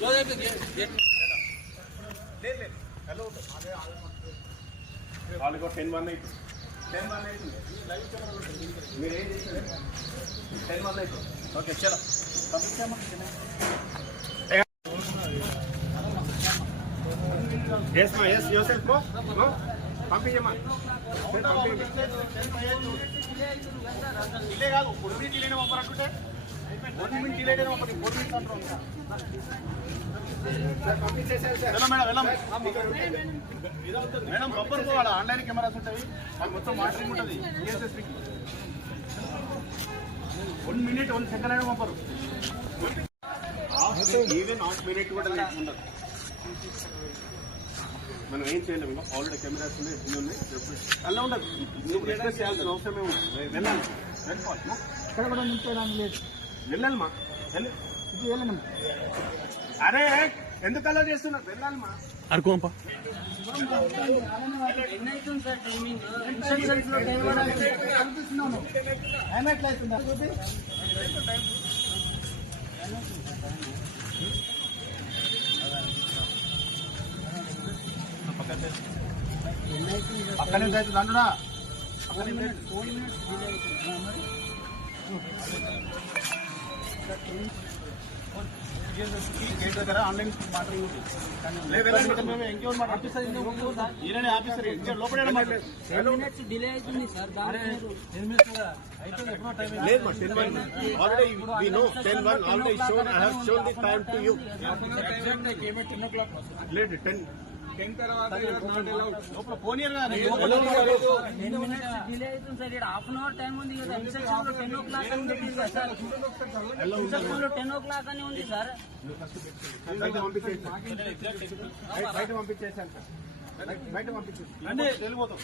వాళ్ళకి 10-1 అవుతుంది. 10-1 అవుతుంది. మీరేం చేశారు? 10-1 అవుతుంది. ఓకే చలో ఎస్ మా ఎస్ యోసెఫ్ బ్రో పంపించమ్మా డిలే కాదు 4 మినిట్ డిలేనే పంపరంటుంటే 1 మినిట్ డిలే అయినా పంపండి 4 మినిట్స్ అంటారు మేడం పంపరు పోవాలా ఆన్లైన్ కెమెరాస్ ఉంటాయి అది మొత్తం మానిటరింగ్ ఉంటుంది ఈఎస్ఎస్పీకి 1 మినిట్ 1 సెకండ్ అయినా పంపరు ఈవెన్ హాఫ్ మినిట్ కూడా ఉండదు మనం ఏం చేయలేము ఇంకా ఆల్రెడీ కెమెరాస్ ఉన్నాయి ఇన్ని ఉన్నాయి అలా ఉండదు నువ్వు రిక్వెస్ట్ చేయాల్సిన అవసరమే ఉంది వెళ్ళాలి ఇక్కడ కూడా నింపేదాన్ని లేదు వెళ్ళాలిమా వెళ్ళమా అరే ఎందుకు అలా చేస్తున్నా వెళ్ళాలిమా అడుకోంపా పక్కనే అవుతుంది అందుడా గేట్ దగ్గర ఆన్లైన్ మాట్లాడి ఇంకెవరు ఆఫీసర్ లోపల డిలే అవుతుంది సార్ లేదు 10 తర్వాత లోపల పోనీయర్ డిలే అవుతుంది సార్ ఇక్కడ హాఫ్ అన్ అవర్ టైం ఉంది కదా 10 o'clock అని పెట్టింది కదా సార్ 10 o'clock అని ఉంది సార్ బయట పంపించేసాను సార్ బయట పంపించేసి వెళ్ళిపోతాం